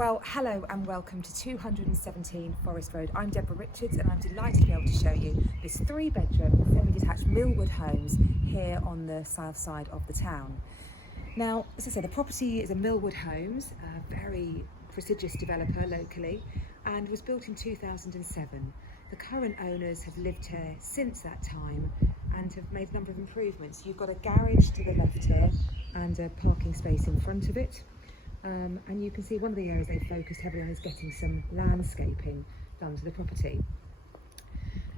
Well, hello and welcome to 217 Forest Road. I'm Deborah Richards and I'm delighted to be able to show you this 3-bedroom semi-detached Millwood homes here on the south side of the town. Now, as I said, the property is a Millwood Homes, a very prestigious developer locally, and was built in 2007. The current owners have lived here since that time and have made a number of improvements. You've got a garage to the left here and a parking space in front of it. And you can see one of the areas they've focused heavily on is getting some landscaping done to the property.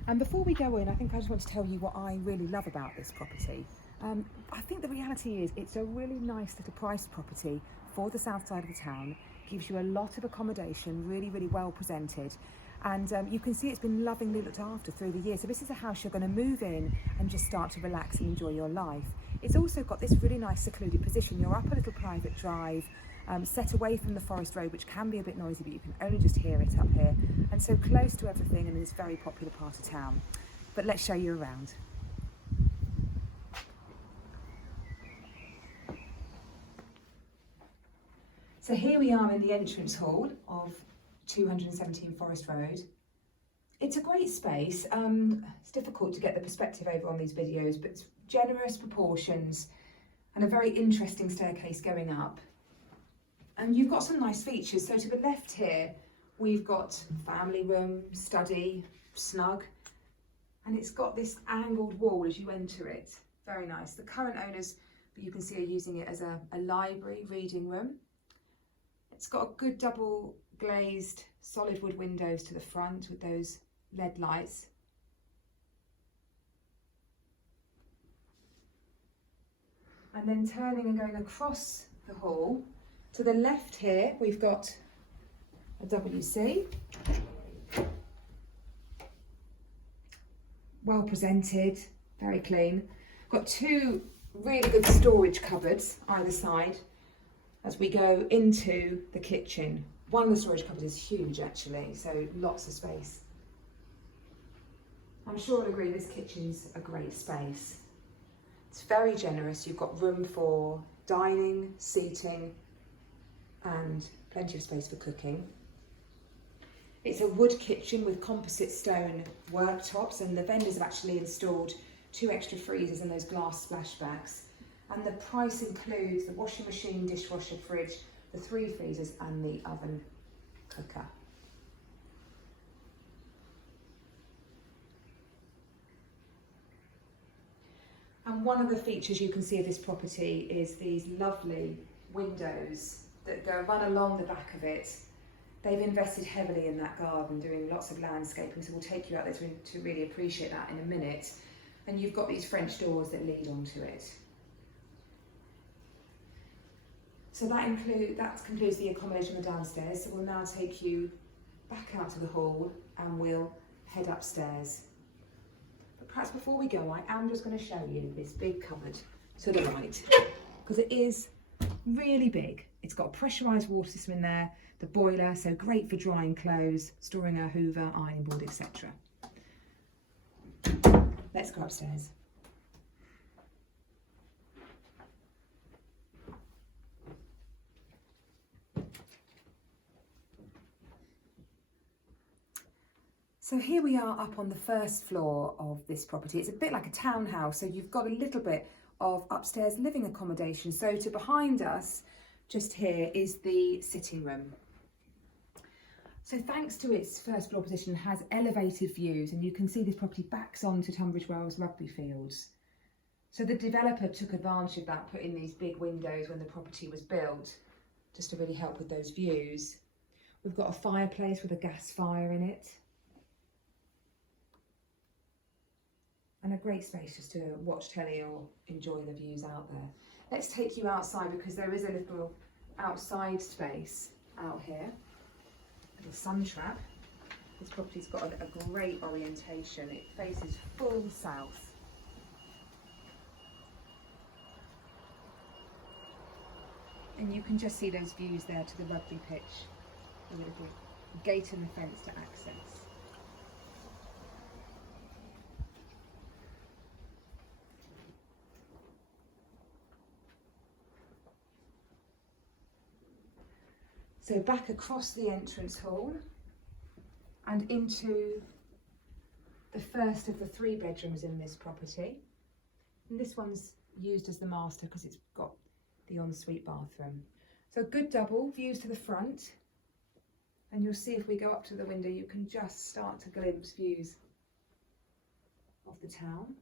And before we go in, I think I just want to tell you what I really love about this property. I think the reality is it's a really nice little priced property for the south side of the town. Gives you a lot of accommodation, really well presented. And you can see it's been lovingly looked after through the years. So this is a house you're going to move in and just start to relax and enjoy your life. It's also got this really nice secluded position. You're up a little private drive, set away from the forest road, which can be a bit noisy, but you can only just hear it up here, and so close to everything and in this very popular part of town. But let's show you around. So here we are in the entrance hall of 217 Forest Road. It's a great space. It's difficult to get the perspective over on these videos, but it's generous proportions and a very interesting staircase going up. And you've got some nice features. So to the left here, we've got family room, study, snug, and it's got this angled wall as you enter it. Very nice. The current owners, you can see, are using it as a library reading room. It's got a good double glazed solid wood windows to the front with those LED lights. And then turning and going across the hall, to the left here, we've got a WC. Well presented, very clean. Got 2 really good storage cupboards either side as we go into the kitchen. One of the storage cupboards is huge actually, so lots of space. I'm sure you'll agree this kitchen's a great space. It's very generous. You've got room for dining, seating, and plenty of space for cooking. It's a wood kitchen with composite stone worktops, and the vendors have actually installed 2 extra freezers and those glass splashbacks. And the price includes the washing machine, dishwasher, fridge, the 3 freezers and the oven cooker. And one of the features you can see of this property is these lovely windows that run along the back of it. They've invested heavily in that garden, doing lots of landscaping, so we'll take you out there to really appreciate that in a minute. And you've got these French doors that lead onto it. So that concludes the accommodation on the downstairs. So we'll now take you back out to the hall and we'll head upstairs. But perhaps before we go, I am just going to show you this big cupboard to the right, because it is really big. It's got a pressurised water system in there, the boiler, so great for drying clothes, storing a hoover, ironing board, etc. Let's go upstairs. So here we are up on the first floor of this property. It's a bit like a townhouse, so you've got a little bit of upstairs living accommodation. So to behind us, just here, is the sitting room. So thanks to its first floor position, it has elevated views, and you can see this property backs onto Tunbridge Wells rugby fields. So the developer took advantage of that, putting these big windows when the property was built, just to really help with those views. We've got a fireplace with a gas fire in it. And a great space just to watch telly or enjoy the views out there. Let's take you outside, because there is a little outside space out here. A little sun trap. This property's got a great orientation. It faces full south. And you can just see those views there to the rugby pitch. With a little gate and a fence to access. So back across the entrance hall and into the first of the 3 bedrooms in this property. And this one's used as the master because it's got the ensuite bathroom. So good double, views to the front. And you'll see if we go up to the window, you can just start to glimpse views of the town.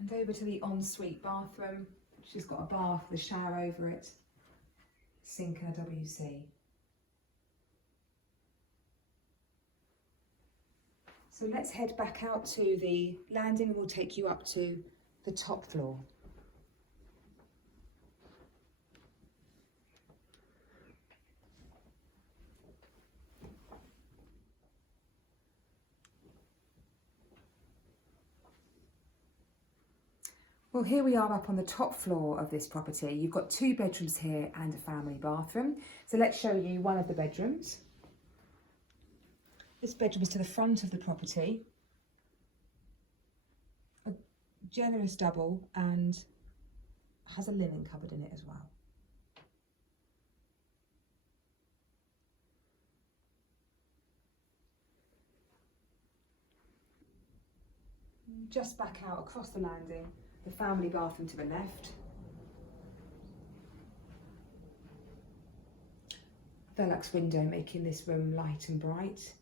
And over to the ensuite bathroom, which has got a bath with a shower over it, sink and a WC. So let's head back out to the landing and we'll take you up to the top floor. Well, here we are up on the top floor of this property. You've got 2 bedrooms here and a family bathroom. So let's show you one of the bedrooms. This bedroom is to the front of the property. A generous double and has a linen cupboard in it as well. Just back out across the landing, the family bathroom to the left. Velux window making this room light and bright.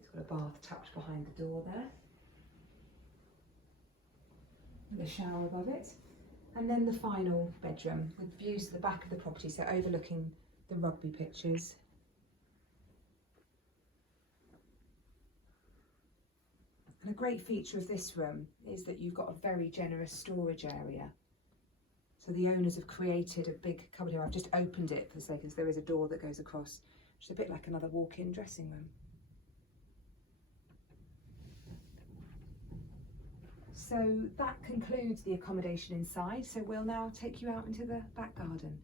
It's got a bath tucked behind the door there. With a shower above it. And then the final bedroom with views to the back of the property, so overlooking the rugby pitches. And a great feature of this room is that you've got a very generous storage area. So the owners have created a big cupboard here. I've just opened it for the sake of there is a door that goes across, which is a bit like another walk-in dressing room. So that concludes the accommodation inside. So we'll now take you out into the back garden.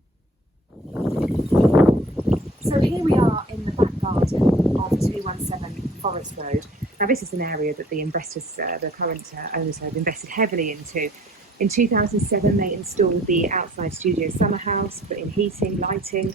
So here we are in the back garden of 217 Forest Road. Now this is an area that the investors, the current owners have invested heavily into. In 2007 they installed the outside studio summer house, put in heating, lighting.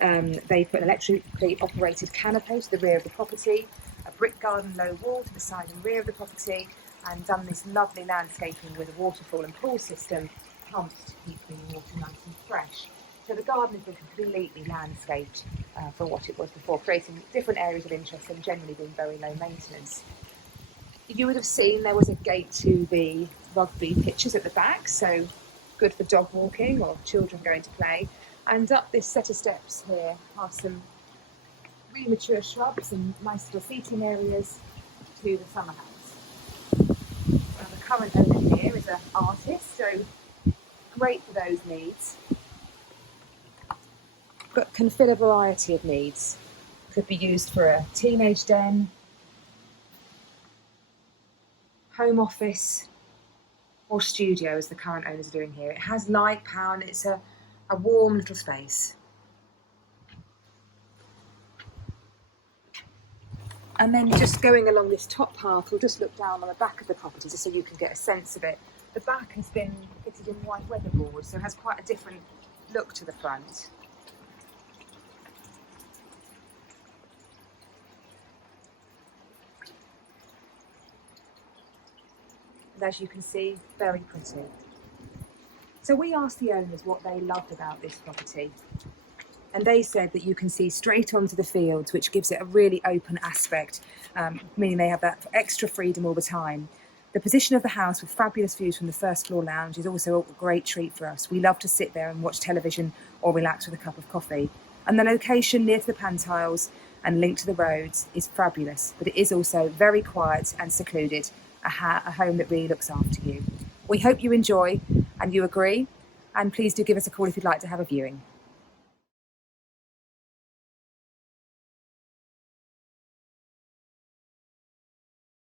They put an electrically operated canopy to the rear of the property, a brick garden low wall to the side and rear of the property, and done this lovely landscaping with a waterfall and pool system pumped to keep the water nice and fresh. So the garden has been completely landscaped for what it was before, creating different areas of interest and generally being very low maintenance. You would have seen there was a gate to the rugby pitches at the back, so good for dog walking or children going to play. And up this set of steps here are some really mature shrubs and nice little seating areas to the summer house. And the current owner here is an artist, so great for those needs. But can fit a variety of needs. Could be used for a teenage den, home office, or studio, as the current owners are doing here. It has light, power, and it's a warm little space. And then just going along this top path, we'll just look down on the back of the property just so you can get a sense of it. The back has been fitted in white weatherboard, so it has quite a different look to the front. And as you can see, very pretty. So we asked the owners what they loved about this property. And they said that you can see straight onto the fields, which gives it a really open aspect, meaning they have that extra freedom all the time. The position of the house with fabulous views from the first floor lounge is also a great treat for us. We love to sit there and watch television or relax with a cup of coffee. And the location near to the pantiles and linked to the roads is fabulous, but it is also very quiet and secluded, a home that really looks after you. We hope you enjoy and you agree, and please do give us a call if you'd like to have a viewing.